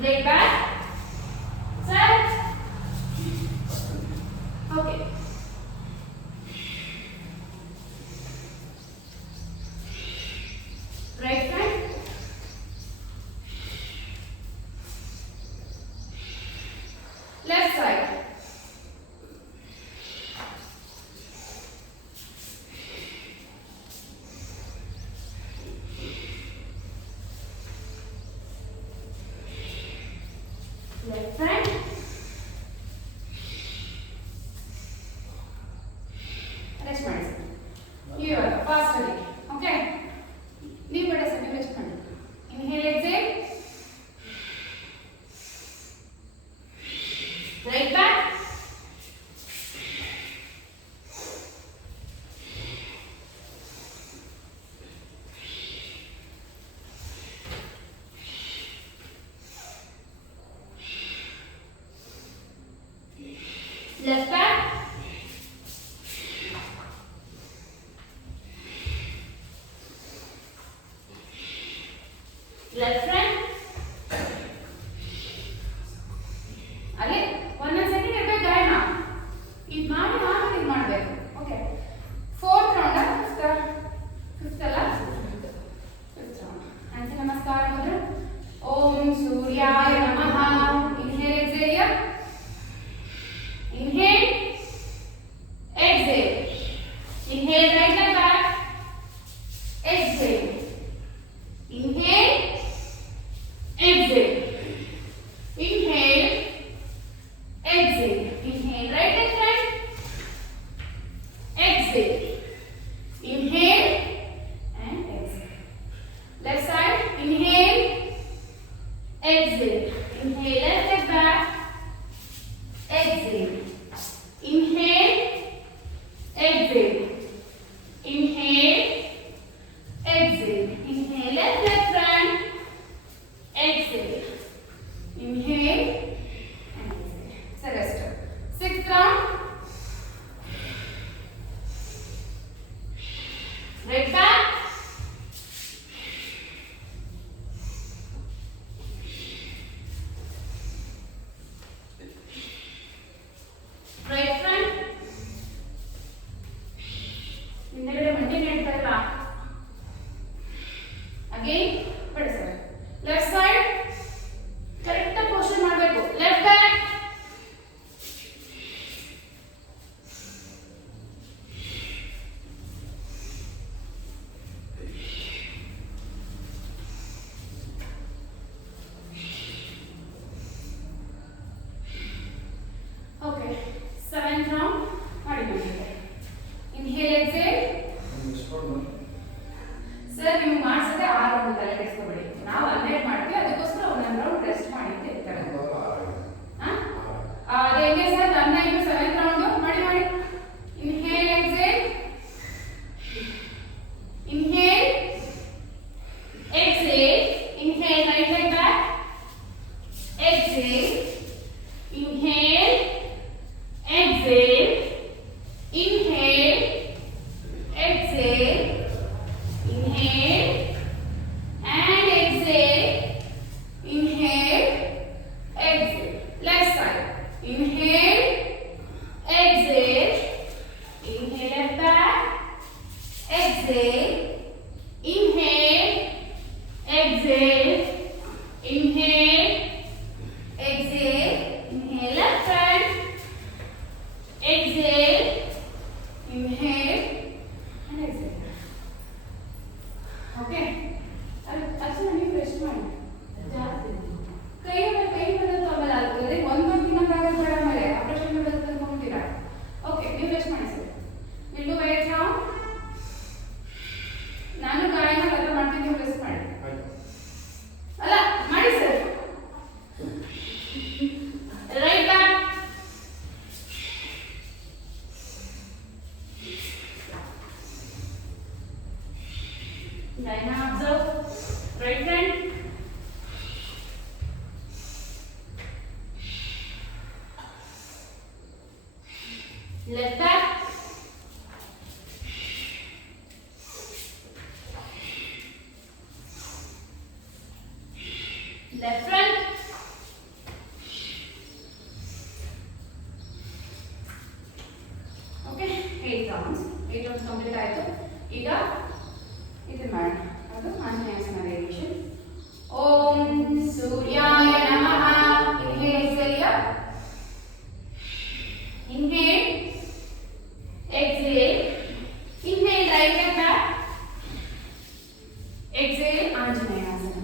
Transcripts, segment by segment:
Leg back. Side. Okay. Right front. Left side. Left front. Rest ಮಾಡಿ ಇವಾಗ ಫಾಸ್ಟ್ ಆಗಿ ಓಕೆ ನೀವು ಬೇಡ ಸರ್ ನೀವು ರೆಸ್ಟ್ ಮಾಡಿ inhale exhale right back left back left front ಅಲ್ಲೇ ಒಂದೊಂದು ಸೆಕೆಂಡ್ ಇರಬೇಕು ಗಾಯನ ಇದು ಮಾಡಿ ಆಮೇಲೆ ಇದು ಮಾಡಬೇಕು ಓಕೆ ಫೋರ್ತ್ ರೌಂಡ್ ಫಿಫ್ತ್ ಅಲ್ಲ ಫಿಫ್ತ್ ರೌಂಡ್ ಆಂಟಿ ನಮಸ್ಕಾರ ಮೊದಲು ಓಂ ಸೂರ್ಯಾಯ ನಮಃ inhale exhale inhale exhale inhale right leg back exhale inhale exhale inhale exhale inhale right leg front exhale inhale and exhale left side inhale exhale inhale left leg back exhale inhale exhale inhale exhale inhale left leg front exhale inhale and exhale so rest sixth round right back right front ಹಿಂದೆಗಡೆ ಮಂಡಿ ನೆಡ್ತಾರಲ್ಲ again body sir left side correct posture ಮಾಡಬೇಕು left back okay seventh round ಮಾಡಿ ಬಂದಿದೆ inhale exhale sir ನೀವು ಮಾಡಿಸದೆ 6 ರೌಂಡ್ ತಲೆ ಕೆಡಿಸ್ಕೋಬೇಡಿ ನಾವು 12 ಮಾಡ್ತೀವಿ ಅದಕ್ಕೋಸ್ಕರ ಒಂದೊಂದು ರೌಂಡ್ ರೆಸ್ಟ್ ಮಾಡಿ ಅಂತ ಹೇಳ್ತಾರೆ ಅದೇ ಹೆಂಗೆ ಸರ್ ನನ್ನ ಇದು 7th ರೌಂಡ್ ಮಾಡಿ ಮಾಡಿ inhale exhale inhale exhale inhale right leg back exhale inhale exhale inhale exhale inhale and exhale inhale exhale left side inhale exhale inhale left back exhale inhale exhale inhale exhale inhale left front exhale inhale and exhale okay अच्छा ನೀವು ರೆಸ್ಟ್ ಮಾಡಿ ಜಾಸ್ತಿ ಕೈ ಬಂದು ಆಮೇಲೆ ಆಗ್ತದೆ ಒಂದೊಂದು ದಿನ ಬೇಡ ಆಮೇಲೆ ಆಪರೇಷನ್ ಮಾಡೋದಕ್ಕೆ ಹೋಗ್ತೀರಾ ಓಕೆ ನೀವು ರೆಸ್ಟ್ ಮಾಡಿ ಸರ್ ನಿಲ್ಲು ವೈಟ್ ನಾನು ಗಾಯನ ಎಲ್ಲ ಮಾಡ್ತೀನಿ ನೀವು ರೆಸ್ಟ್ ಮಾಡಿ ಅಲ್ಲ ಮಾಡಿ sir right back Dina observe right front left back left front rounds. 8 rounds complete ಆಯಿತು. ಈಗ ಇದು ಮಾಡೋಣ, ಅದು ಆಂಜನೇಯಾಸನ ವೇರಿಯೇಷನ್. ಓಂ ಸೂರ್ಯಾಯ ನಮಃ. Inhale exhale. Inhale, exhale, inhale right and back, exhale Anjaneyasana.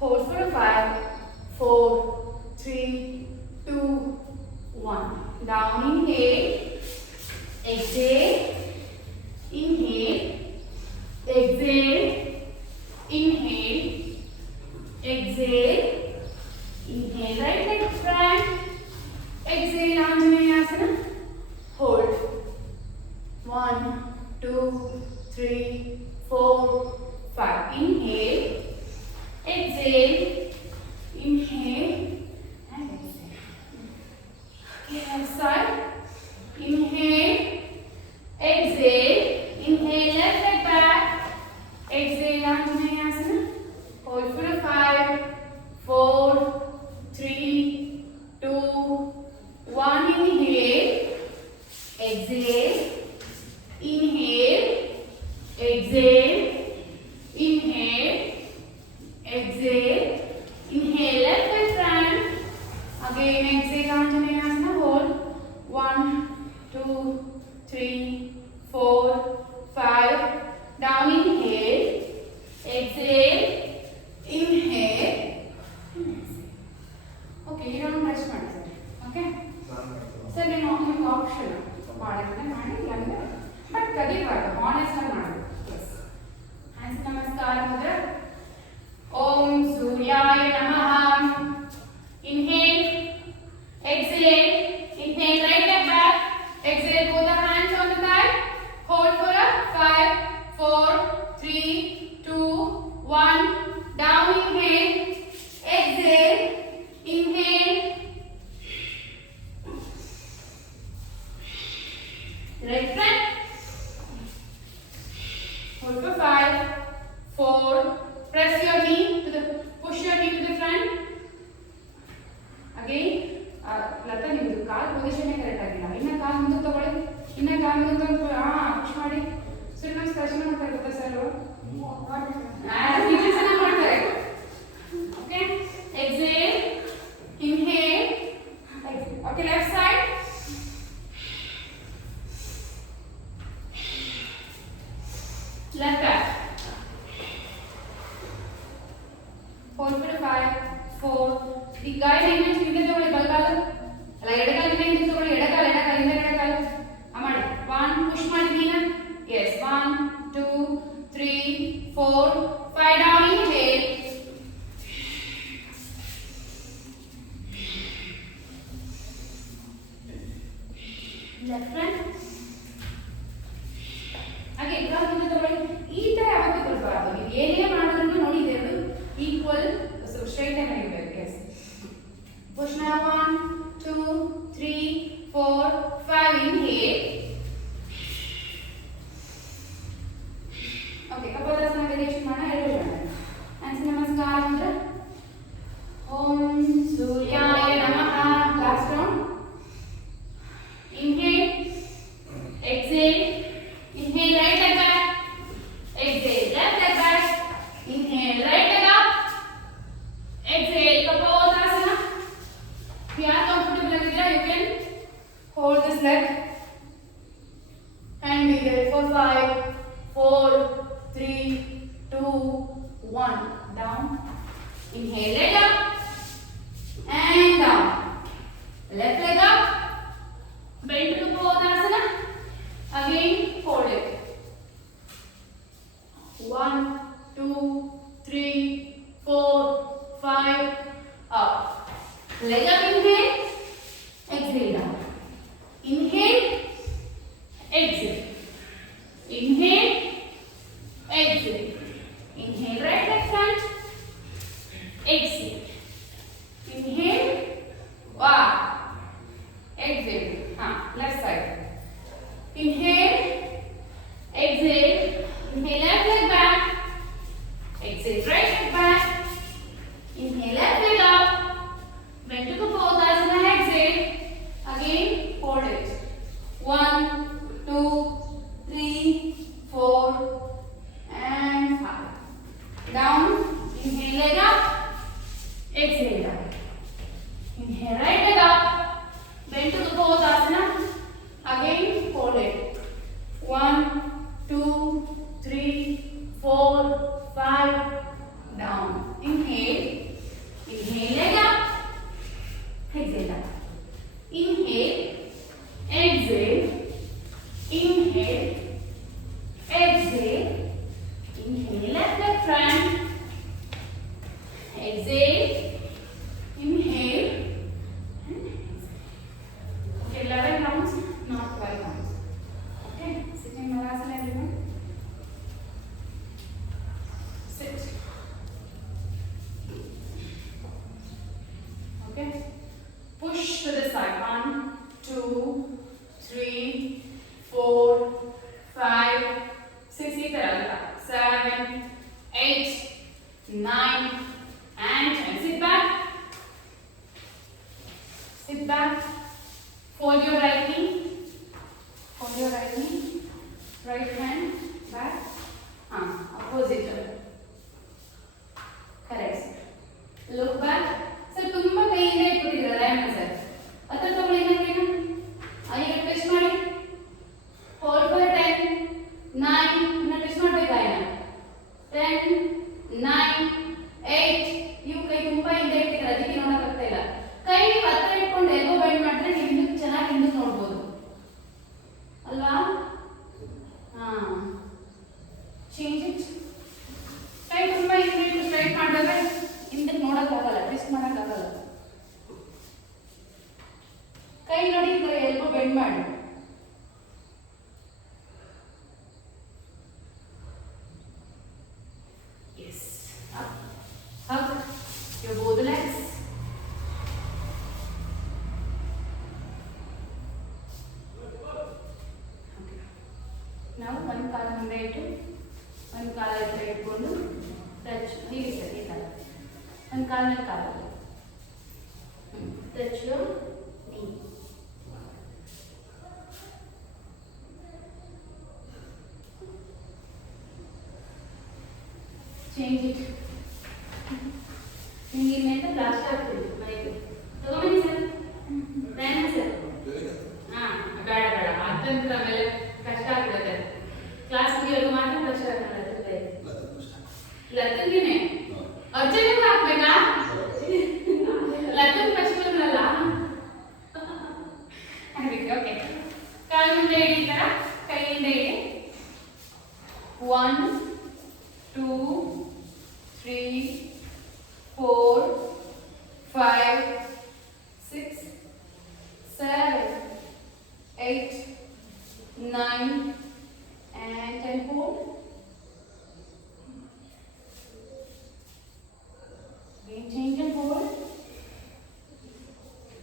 Hold for 5, 4, 3, 2, 1. Down, inhale, exhale, inhale, exhale, inhale, exhale, inhale right leg front. Exhale Anjaneyasana. Hold. 1, 2, 3, 4, 5. Inhale. Exhale. Inhale. And exhale. Okay, left side. Inhale. Exhale. Inhale, left leg back. Exhale Anjaneyasana. Hold for 5, 4, 3, 2, 1. Inhale, exhale, inhale, exhale, inhale, exhale, inhale, left and front. Again, exhale Anjaneyasana. Hold. 1, 2, 3, 4, 5. Down, inhale, exhale, inhale. Okay, you don't rest ಮಾಡಿ sir. Okay sir, ನಿಮ್ಗೆ ಆಪ್ಷನ್ ಮಾಡಿದ್ರೆ ಮಾಡಿ, ಇಲ್ಲಾಂದ್ರೆ ಬಟ್ ಕದಿಬಾರ್ದು, ಆನೆಸ್ಟ್ ಆಗಿ ಮಾಡಬೇಕು. S. Hands ನಮಸ್ಕಾರ ಮುದ್ರೆ. ಓಂ ಸೂರ್ಯಾಯ ನಮಃ. Inhale, exhale, inhale right leg back, exhale both the hands on the thigh. Hold for 5, 4, 3, 2, 1. Down, inhale, exhale, inhale, right front. Hold for 5, 4. Press your knee to the, push your knee to the front. Again, Latha ನಿಮ್ದು call position correct ಆಗಿಲ್ಲ. ಇನ್ನ ಕಾಲ್ ಮುಂದೆ ತಗೊಳ್ಳಿ, ಇನ್ನ ಕಾಲ್ ಮುಂದೆ ತಗೊಂಡು ಪುಷ್ ಮಾಡಿ. ಸರ್ ನಾವು ಸ್ಪರ್ಶನ ಮಾಡ್ತಾರೆ ಗೊತ್ತಾ ಸರ್? ಮಾಡ್ತಾರೆ. Okay, exhale, inhale, exhale. Okay, left side. Left back. Hold for 5, 4. The guide hinge ಹಿಂದೆ ತಗೊಳ್ಳಿ, ಬಲಗಾಲ ಅಲ್ಲ ಎಡಗಾಲಿನ ಹಿಂದೆ ತಗೊಳ್ಳಿ, ಎಡಗಾಲಿಂದ ಎಡಗಾಲ ಮಾಡಿ. 1 ಪುಷ್ ಮಾಡಿದೀನ. Yes, 1, 2, 3, 4, 5. Down, inhale. Left front. ಹಾಗೆ ಕಾಲು ಮುಂದೆ ತಗೊಳ್ಳಿ. ಈ ತರ ಯಾವತ್ತೂ ಬರಬಾರ್ದು. ನೀವು ಏನೇ ಮಾಡಿದ್ರು ನೋಡಿ ಇದೆರಡು ಈಕ್ವಲ್ ಸ್ಟ್ರೈಟ್ ಆಗಿ ನಡೀಬೇಕು. Yes. Push now. 1, 2, 3, 4, 5. Inhale. Okay, ಕಪಾಲಾಸನ ವೇರಿಯೇಷನ್ ಮಾಡೋಣ. ಎರಡು ಜನ ಹ್ಯಾಂಡ್ಸ್ ನಮಸ್ಕಾರ ಅಂದ್ರೆ. ಓಂ ಸೂರ್ಯಾಯ ನಮಃ. Last round. Inhale, exhale, inhale right leg back, exhale left leg back, inhale right leg up, exhale Kapalabhasana. If you are comfortable agidra, you can hold this leg and be there for 5, 4, 3, 2, 1. Down, inhale leg up and down, left leg up. Bend to Kapalabhasana. Again, hold it. 1, 2, 3, 4, 5. Up. Leg up, inhale. Exhale down. Inhale. Exhale. Inhale. Exhale. Inhale right leg front. Exhale. with me. Right hand back. Opposite. Correct. Look back. Sir, ತುಂಬಾ ಕೈಯಿಂದ ಇಟ್ಬಿಟ್ಟಿದ್ದೀರಾ ಡಯಾಮಂಡ್ ಸರ್. ಹತ್ರ ತಗೊಳ್ಳಿ ಇನ್ನೊಂದೇನು. ಈಗ ಟ್ವಿಸ್ಟ್ ಮಾಡಿ. Hold for 10, 9. ಇನ್ನು ಟ್ವಿಸ್ಟ್ ಮಾಡಬೇಕಾ ಇನ್ನು 10, 9, 8. ನೀವು ಕೈ ತುಂಬಾ ಹಿಂದೆ ಇಟ್ಟಿದ್ದೀರಾ, ಅದಕ್ಕೆ ನೋಡಕ್ಕಾಗ್ತಾ ಇಲ್ಲ. ಕೈ ನೀವು ಹತ್ರ ಇಟ್ಕೊಂಡು ಎಲ್ಬೋ ಬೆಂಡ್ ಮಾಡಿದ್ರೆ ನೀವು ಹಿಂದಕ್ಕೆ ಚೆನ್ನಾಗಿ ಹಿಂದಕ್ಕೆ ನೋಡ್ಬೋದು ಅಲ್ವಾ? Change it. ಕೈ ತುಂಬಾ ಹಿಂದೆ ಇಟ್ಟು ಸ್ಟ್ರೈಟ್ ಮಾಡಿದ್ರೆ ಹಿಂದಕ್ಕೆ ನೋಡಕ್ಕಾಗಲ್ಲ, ಟ್ವಿಸ್ಟ್ ಮಾಡೋಕ್ಕಾಗಲ್ಲ. ಕೈ ನೋಡಿ ಈ ಥರ ಎಲ್ಬೋ ಬೆಂಡ್ ಮಾಡಿ. Yes. Up. Hug your both legs. ನಾವು ಒಂದು ಕಾಲ ಮುಂದೆ ಇಟ್ಟು ಒಂದು ಕಾಲ ಹತ್ರ ಇಟ್ಕೊಂಡು ಟಚ್ ಹೀಗೆ ಸರ್, ಈ ಥರ ಒಂದು ಕಾಲ ಮೇಲೆ ಕಾಲ ಟಚ್ ನೀ. Change it. ನಿಮಗೆ ಇನ್ನೆಂತ ಲಾಸ್ಟ್ ಆಗ್ತದೆ ಮನೆಗೆ ತಗೊಂಬನ್ನಿ ಸರ್. ಬೇಡ ಸರ್. ಬೇಡ ಬೇಡ ಅದಂತ ಆಮೇಲೆ ಕಷ್ಟ ಆಗ್ಬಿಡುತ್ತೆ. ಕ್ಲಾಸ್ ಮುಗಿಯೋದು ಮಾತ್ರ ಕಷ್ಟ ಆಗ್ತದೆ. ಲತಂಗಿನೇ ಅರ್ಜೆಂಟ್ ಹಾಕ್ಬೇಕಾ? ಲತಂಗ್ ಫಸ್ಟ್ ಬಂದ್ರಲ್ಲ ಅದಕ್ಕೆ. ಓಕೆ, ಕಾಲು ಮುಂದೆ ಇಡಿ, ಈ ಥರ ಕೈಯಿಂದ ಇಡಿ. 1, 2, 3, 4, 5, 6, 7, 8, 9 and 10. Hold. Again change and hold.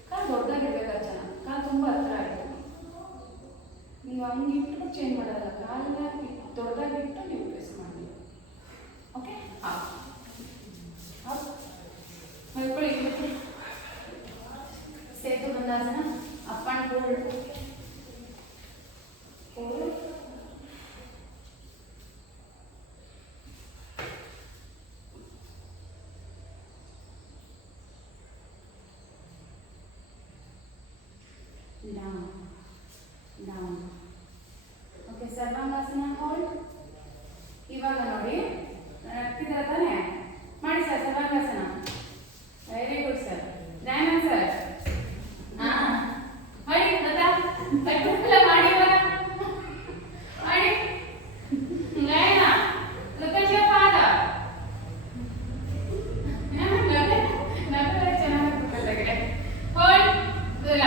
ಕಾಲು ದೊಡ್ಡದಾಗಿರ್ಬೇಕು ಅರ್ಚನಾ, ಕಾಲು ತುಂಬ ಹತ್ರ ಆಯಿತು. ನೀವು ಹಂಗಿಟ್ಟು ಚೇಂಜ್ ಮಾಡೋದಲ್ಲ, ಕಾಲನ್ನ ದೊಡ್ಡದಾಗಿಟ್ಟು ನೀವು ಪ್ರೆಸ್ ಮಾಡಿ. ಓಕೆ, ಮಲ್ಕೊಳ್ಳಿ. ಸೇತು ಬಂದಾಸನ up and hold. Hold. Down, down. Okay, ಸರ್ವಾಂಗಾಸನ ಹೋಲ್ಡ್. ಇವಾಗ ನೋಡಿ ಹತ್ತಿರ ತಾನೆ ಮಾಡಿ ಸರ್ ಸರ್ವಾಂಗಾಸನ. Very good sir. Dayanand sir ಮಾಡಿ ಗೊತ್ತಾ? ಮಾಡಿ ಮಾಡಿ Nayana look at your father. ಚೆನ್ನಾಗಿ ಹೋಲ್ಡ್.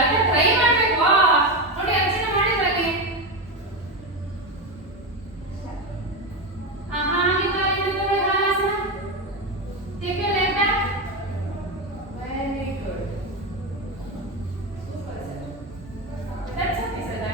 ಅದೇ ಟ್ರೈ ಮಾಡಬೇಕು ನೋಡಿ, ಅರ್ಚನೆ ಮಾಡಿದ್ರಲ್ಲಿ. Take your leg back. Very good. Super, sir. That's okay, sir.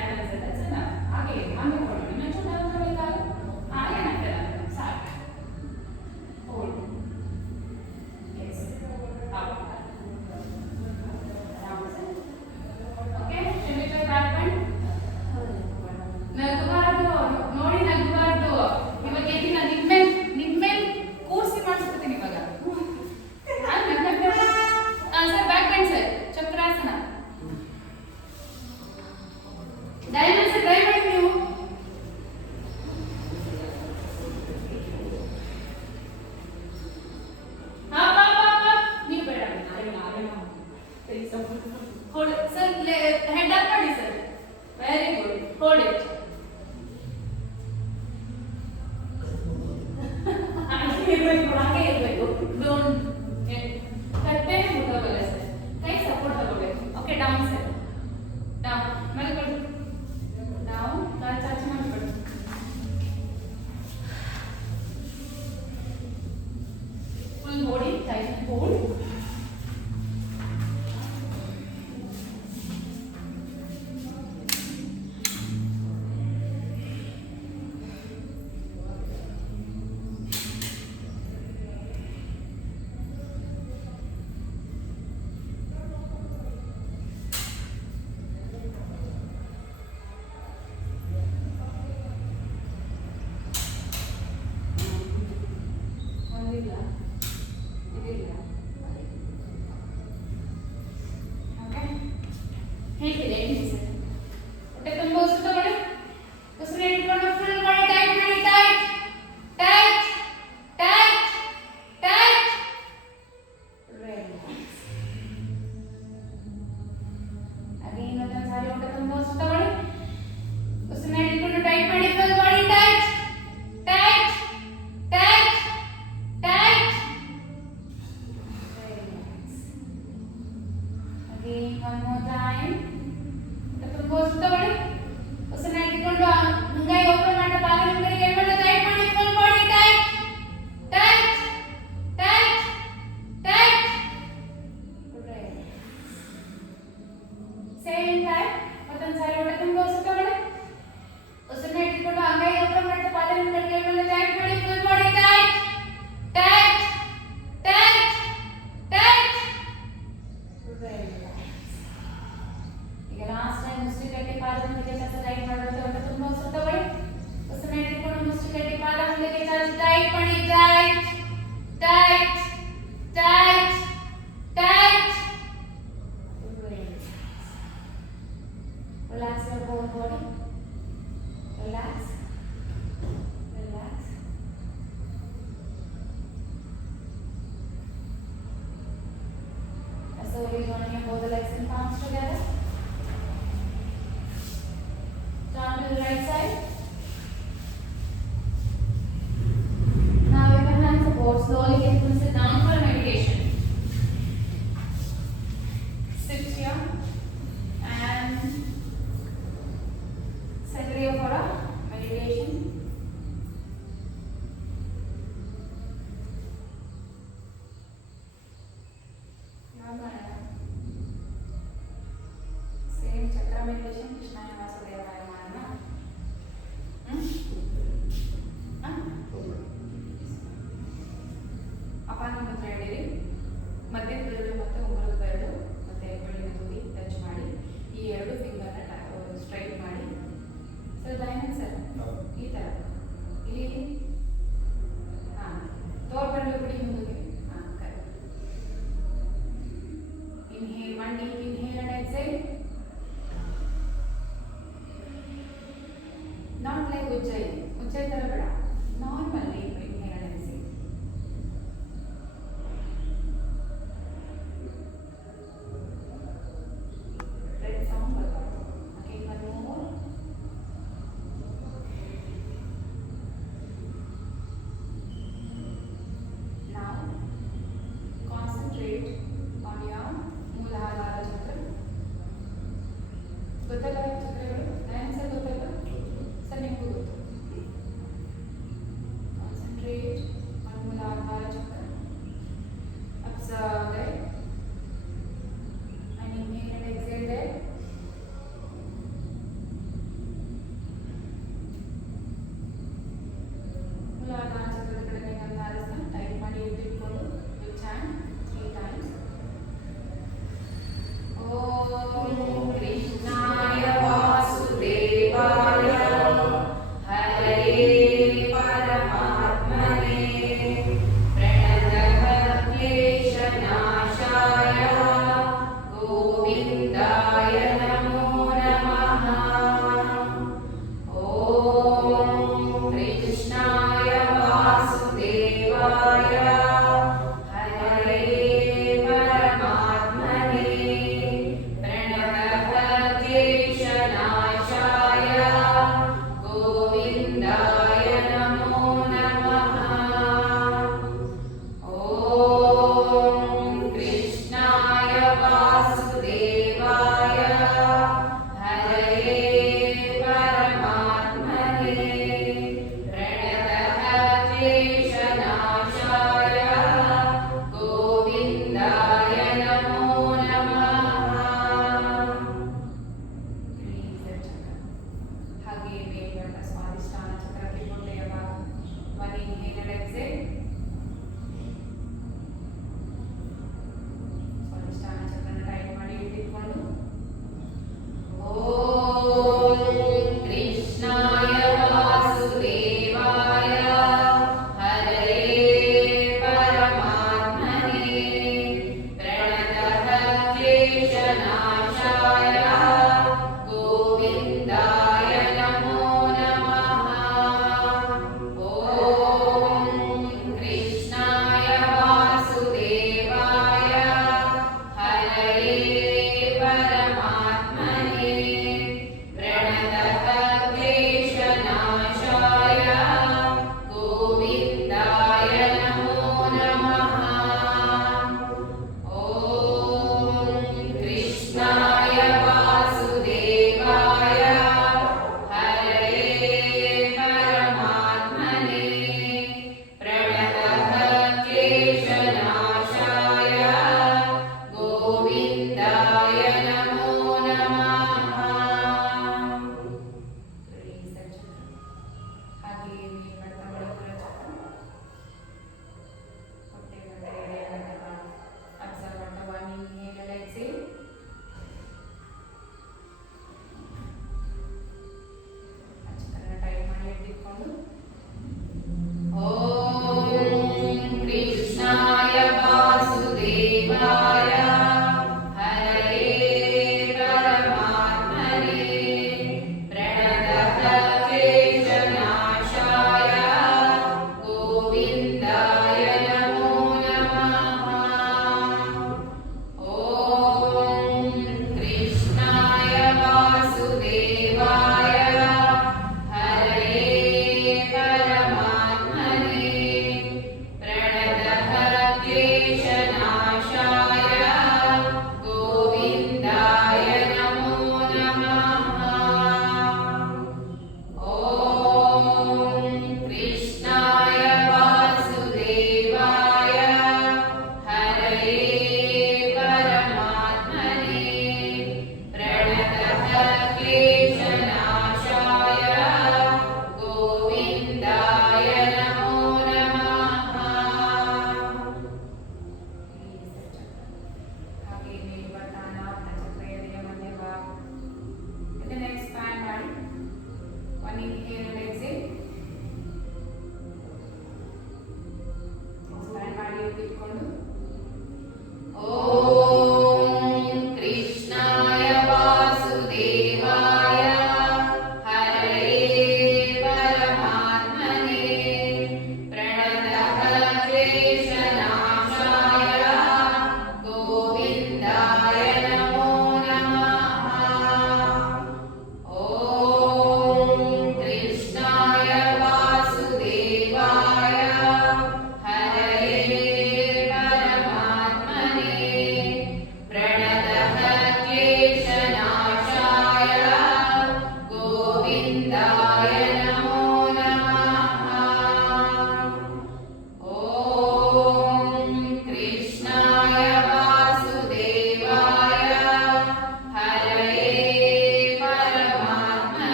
both the legs and palms together. Turn to the right side. Now with your hands support, slowly get to sit down for a meditation. Sit here and center here for a meditation. Same chakra meditation, Krishnaya Vasudevaya Manana. ಅಪಾನ ಮುದ್ರೆ ಹಿಡೀರಿ. ಮಧ್ಯದ ಬೆರಳು ಮತ್ತು ಉಂಗುರದ ಬೆರಳು ಮತ್ತು ಹೆಬ್ಬೆರಳಿನ ತುದಿ ಟಚ್ ಮಾಡಿ ಈ ಎರಡು ಫಿಂಗರ್ನ ಸ್ಟ್ರೈಟ್ ಮಾಡಿ ಸರ್ ಡೈಮಂಡ್ ಸರ್ ಈ ಥರ ಇಲ್ಲಿ ಹಾಂ ತೋರ್ ಬೆರಳು ಬಿಡಿ ಮುಂದಕ್ಕೆ ಹಾಂ correct. Inhale 1 deep inhale and exhale. Not like ಉಜ್ಜೈ ಥರ ಬೇಡ, normal deep inhale and exhale. Red sound ಬರ್ತಾವೆ. Okay, one more. Now concentrate on your ಮೂಲಾಧಾರ ಚಕ್ರ. ಗೊತ್ತಲ್ಲ ಚಕ್ರಗಳು? ಸರ್ ಗೊತ್ತಲ್ಲ? ಸರ್ ನಿಮಗೂ ಗೊತ್ತು.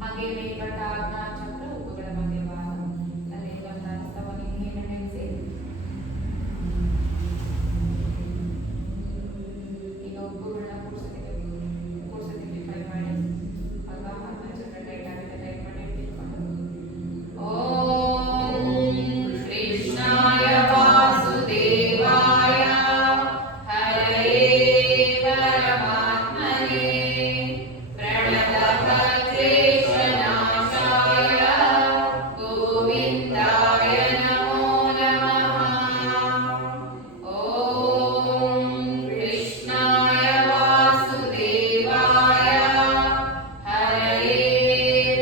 ಹಾಗೆ ಮೇಲ್ಪಟ್ಟ ಆಜ್ಞಾಚಕ್ರ ಉಬ್ಬುಗಳ ಮಧ್ಯಭಾಗ ತಲೆಯುವಂತ ಹಸ್ತವನ್ನು ಹಿಂದೆ ನಡೆಸಿ ಈಗ ಉಬ್ಬುಗಳನ್ನ ಕೂರ್ಸೋದಕ್ಕೆ ಟ್ರೈ ಮಾಡಿ. ಆಗ ಆಜ್ಞಾಚಕ್ರ ಟೈಟ್ ಆಗಿದೆ, ಟೈಟ್ ಮಾಡಿ ಇಟ್ಕೊಂಡು ಓಂ ಕೃಷ್ಣಾಯ ವಾಸುದೇವಾಯ ಹರಯೇ ಪರಮಾತ್ಮನೇ ಪ್ರಣತಭಕ್ತೇಶನಾಶಾಯ ಗೋವಿಂದಾಯ ನಮೋ ನಮಃ. ಓಂ ಕೃಷ್ಣಾಯ ವಾಸುದೇವಾಯ ಹರಯೇ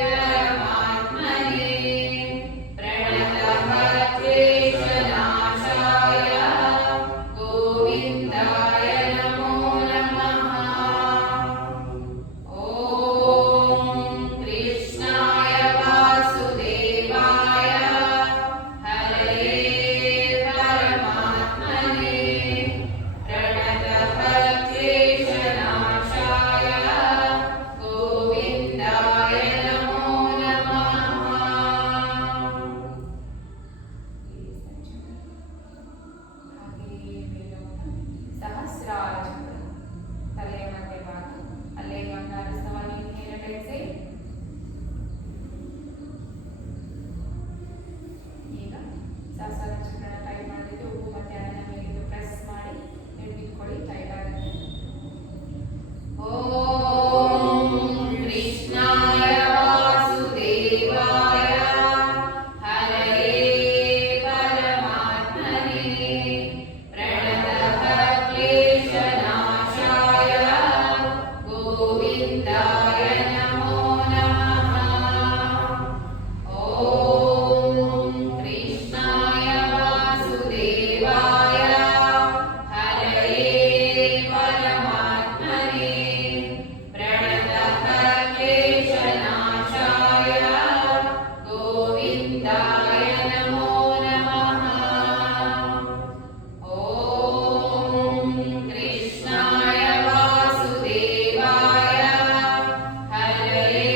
ಪರಮಾತ್ಮನೇ ಪ್ರಣತಭಕ್ತೇಶನಾಶಾಯ ಗೋವಿಂದಾಯ ನಮೋ ನಮಃ. ಓಂ ಕೃಷ್ಣಾಯ ವಾಸುದೇವಾಯ ಹರಯೇ ಪರಮಾತ್ಮನೇ ಪ್ರಣತಭಕ್ತೇಶನಾಶಾಯ ಗೋವಿಂದಾಯ ನಮೋ ನಮಃ. ಹಾಗೆಯೇ ಸಹಸ್ರಾರ ಚಕ್ರ ತಲೆಯ ಮಧ್ಯಭಾಗ ಅಲ್ಲೇ ಇರುವಂತಹ ಹಸ್ತವನ್ನು ಹಿಂದೆ ನಡೆಸಿ ಈಗ ಸಹಸ್ರಾರ ಚಕ್ರನ ಟೈಟ್ ಮಾಡಿದ್ದು ಉಬ್ಬು ಮತ್ತೆ ಅದನ್ನ ಮೇಲಿಂದ ಪ್ರೆಸ್ ಮಾಡಿ ಹಿಡಿದುಕೊಳ್ಳಿ, ಟೈಟ್ ಆಗುತ್ತೆ. ಓಂ ಕೃಷ್ಣಾಯ ವಾಸುದೇವಾಯ ಹರಯೇ ಪರಮಾತ್ಮನೇ ಪ್ರಣತಭಕ್ತೇಶನಾಶಾಯ ಗೋವಿಂದಾಯ ನಮೋ ನಮಃ. ಓಂ ಕೃಷ್ಣಾಯ ವಾಸುದೇವಾಯ ಹರಯೇ ಪರಮಾತ್ಮನೇ ಪ್ರಣತಭಕ್ತೇಶನಾಶಾಯ ಗೋವಿಂದಾಯ ನಮೋ ನಮಃ. ಓಂ ಕೃಷ್ಣಾಯ ವಾಸುದೇವಾಯ ಹರಯೇ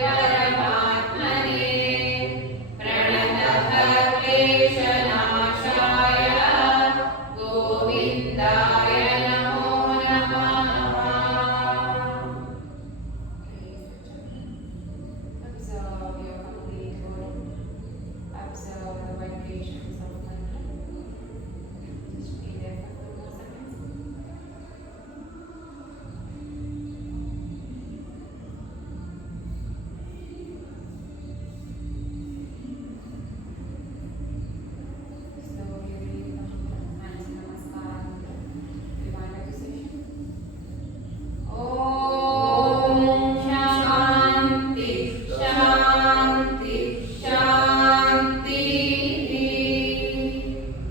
ಪರಮಾತ್ಮನೇ ಪ್ರಣತಭಕ್ತೇಶನಾಶಾಯ ಗೋವಿಂದಾಯ ನಮೋ ನಮಃ. Observe your complete body. Observe the vibrations of mantra. Just be there for 2 more seconds. Slowly release the mantra. Hands namaskar. Divine appreciation. ಓಂ ಶಾಂತಿ ಶಾಂತಿ ಶಾಂತಿ.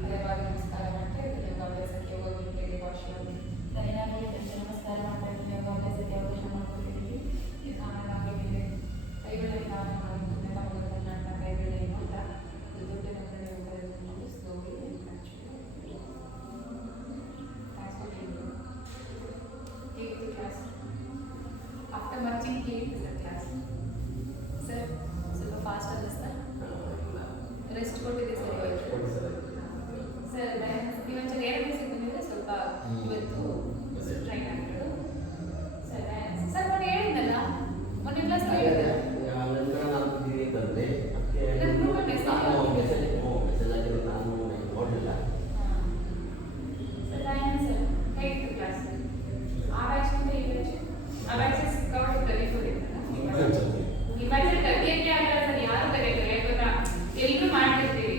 ಹಲವಾರು ನಮಸ್ಕಾರ ಮಾಡ್ತಾ ಇದ್ದೀನಿ. ಅಭ್ಯಾಸಕ್ಕೆ ಹೋಗಿ ಕೇಳಿ ಭಾಷೆಯಲ್ಲಿ ದೈನಾಗಿ ನಮಸ್ಕಾರ ಮಾಡ್ತಾ ಇದ್ದೀನಿ. ಅಭ್ಯಾಸಕ್ಕೆ ಅವಕಾಶ ಮಾಡ್ಕೊತಿದ್ದೀನಿ. ನಿಧಾನವಾಗಿ ಮೇಲೆ ಕೈಗಳಲ್ಲಿ ದಾನ ಮಾಡುತ್ತೆ. ತಮಗೆ ಕರ್ನಾಟಕ ಕೈಗಳಲ್ಲಿ ಮಾತ್ರ ದುಡ್ಡಿನ ಕಡೆ ಕರೆದುಕೊಂಡು slowly take the class. After marching, take the class. Sir, ಸ್ವಲ್ಪ ಫಾಸ್ಟ್ ಅನ್ನಿಸ್ತಾ? ರೆಸ್ಟ್ ಕೊಟ್ಟಿದೆ ಸರ್ ಇವತ್ತು. ಸರ್ ಇವತ್ತು ಎರಡು ದಿವಸ ಬಂದಿದ್ರೆ ಸ್ವಲ್ಪ ಇವತ್ತು ಟ್ರೈನ್ ಆಗ್ತದೆ. ಸರ್ ಮೊನ್ನೆ ಹೇಳಿದ್ನಲ್ಲ, ಮೊನ್ನೆ ಕ್ಲಾಸ್ ಹೇಳಿದ್ದೆ. ನನ್ನ group message sir sir take the class. ಆ ಬ್ಯಾಚ್ ಮುಂದೆ ಈ ಬ್ಯಾಚ್ ಆ ಬ್ಯಾಚಸ್ ಕವರ್ ತೆಗೆದುಕೊಂಡಿದ್ದಲ್ಲ ಈ ಬ್ಯಾಚ್ ತೆಗೆಯಕ್ಕೆ ಆಗಲ್ಲ ಸರ್, ಯಾರು ತೆಗೆಯಕ್ಕೆ ಯಾಕಂದ್ರೆ ಎಲ್ಲರೂ ಮಾಡ್ತಿರ್ತೀವಿ.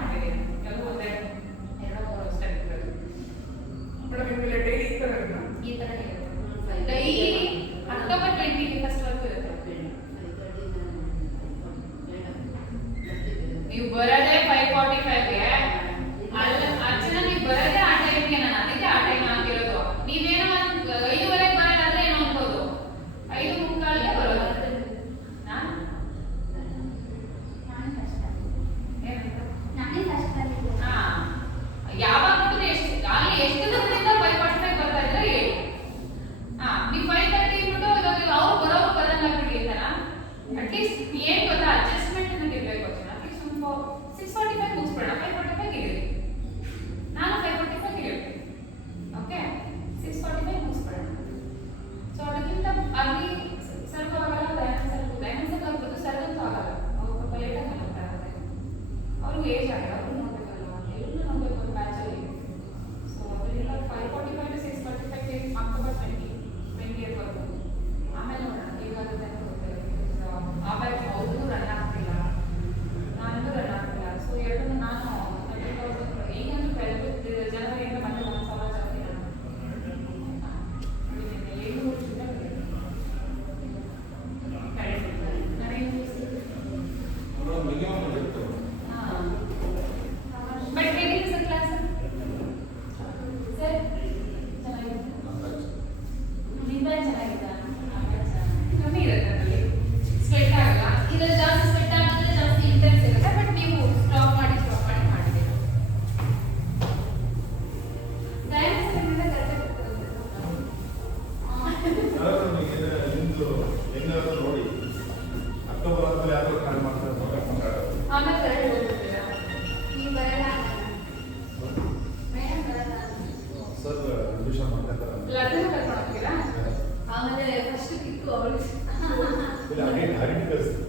ಮಾಡಿದ್ದೀನಿ ಕೆಲವು ಒಂದೇ 2-3 ಅಷ್ಟೇ ಇರ್ತದೆ ಮೇಡಮ್ ಇವೆಲ್ಲ ಡೈಲಿ ಈ ಥರ ಇರುತ್ತೆ ಈ ಥರ ಇರುತ್ತೆ ಡೈಲಿ ಅಕ್ಟೋಬರ್ 20 ಫಸ್ಟ್ ವರ್ಕ್ ಇರುತ್ತೆ ನೀವು ಬರೋದೇ 5:45ಗೆ ಅಲ್ಲ ಅರ್ಚನ ನೀವು ಬರೋದೇ ಆ ಟೈಮ್ಗೆ ನಾನು ಅದಕ್ಕೆ ಆ ಟೈಮ್ ಆಗಿರೋದು ನೀವೇನೋ 5:30ಗೆ ಬರೋದಾದ್ರೆ ಏನೋ ಅನ್ಬೋದು 5:45ಗೆ ಬರೋದು ಯಾವಾಗ ನೋಡಿದ್ರೆ ಎಷ್ಟು ಅಲ್ಲಿ ಎಷ್ಟು ದಿನದಿಂದ 5:45 ಬರ್ತಾ ಇದ್ರೆ ಹೇಳಿ ನೀವು 5:30 ಬಿಟ್ಟು ಇವಾಗ ಅವ್ರು ಬರೋರು ಬರಂಗ ಬಿಡಿರ್ತಾರ ಅಟ್ಲೀಸ್ಟ್ ಏನ್ ಗೊತ್ತಾ ಅಡ್ಜಸ್ಟ್ಮೆಂಟ್ ಅನ್ನೋದು ಇರ್ಬೇಕು ಅಟ್ಲೀಸ್ಟ್ 6:45 ಮುಗಿಸ್ಬೇಡ 5:45 ಇರಿ ನಾನು 5:45 ಇರ್ತೀನಿ ಓಕೆ 6:45 ಮುಗಿಸ್ಬೇಡ ಸೊ ಅದಕ್ಕಿಂತ ಅಲ್ಲಿ ಸ್ವಲ್ಪ ಆಗಲ್ಲ ಡೈಮೆನ್ಸಲ್ ಆಗ್ಬೋದು ಸರ್ಗಂತೂ ಆಗಲ್ಲ ಅವ್ರು ಸ್ವಲ್ಪ ಲೇಟಾಗಿ ಮಾಡ್ತಾರೆ ಅವ್ರಿಗೆ ಏಜ್ ಆಗಿದೆ ಅವ್ರು ನೋಡ್ಬೇಕಲ್ವ ಎಲ್ಲ ನೋಡ್ಬೇಕು ಒಂದು ಬ್ಯಾಚಲ್ಲಿ ಸೊ ಅದರಿಂದ 5:45 to 6:45 ಅಕ್ಟೋಬರ್ 20 ಬರ್ಬೋದು ಆಮೇಲೆ ನೋಡೋಣ ಹೇಗಾಗುತ್ತೆ ಅಂತ ಗೊತ್ತಿಲ್ಲ ಆಮೇಲೆ ಅವ್ರಿಗೂ ರನ್ ಆಗ್ತಿಲ್ಲ ನನಗೂ ರನ್ ಆಗ್ತಿಲ್ಲ ಸೊ ಎರಡನ್ನೂ ನಾನು ಈಗಂತೂ ಜನವರಿಯಿಂದ ಮತ್ತೆ 1,000 ಜಾಸ್ತಿ ಬಟ್ ಹೇಗಿದೆ ಸರ್ ಕ್ಲಾಸ್ ಸರ್ ಚೆನ್ನಾಗಿದೆ ನಿಂದ ಚೆನ್ನಾಗಿದೆ ಕಮ್ಮಿ ಇರುತ್ತೆ ಅದರಲ್ಲಿ ಸ್ವೆಟ್ ಆಗಲ್ಲ ಇದರಲ್ಲಿ ಜಾಸ್ತಿ ಸ್ವೆಟ್ ಆಗುತ್ತೆ ಜಾಸ್ತಿ ಇಂಟೆನ್ಸ್ ಇರುತ್ತೆ ಬಟ್ ನೀವು ಸ್ಟಾಪ್ ಮಾಡಿ ಮಾಡಿದ್ದೀರ ಡೈಮೆನ್ಷನ್ ಕರೆಕ್ಟ್ ನೋಡಿ ಅಕ್ಟೋಬರ್ ಆದ್ಮೇಲೆ ಯಾರು ಕಾಲ್ ಮಾಡ್ತಾರೆ ಆಮೇಲೆ ಕರೆಕ್ಟ್ ಹೋಗ್ಬಿಡ್ತೀರಾ ನೀವು ಬರಲ್ಲ ಸರ್ ಅಡ್ಮಿಷನ್ ಮಾಡ್ತಾರೆ ಲಗ್ನ ಕರ್ಕೊಂಡು ಹೋಗ್ತೀರಾ ಆಮೇಲೆ ಫಸ್ಟ್ ಕಿಕ್ಕು ಅವಳು ಇಲ್ಲ ಅಡಿಟ್ ಕಳಿಸ್ತೀವಿ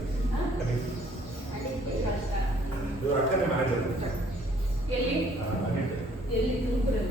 ಇವ್ರ ಅಕ್ಕನೇ ಮ್ಯಾನೇಜರ್ ಎಲ್ಲಿ ಅಡಿಟ್ ಎಲ್ಲಿ ತುಮಕೂರಲ್ಲಿ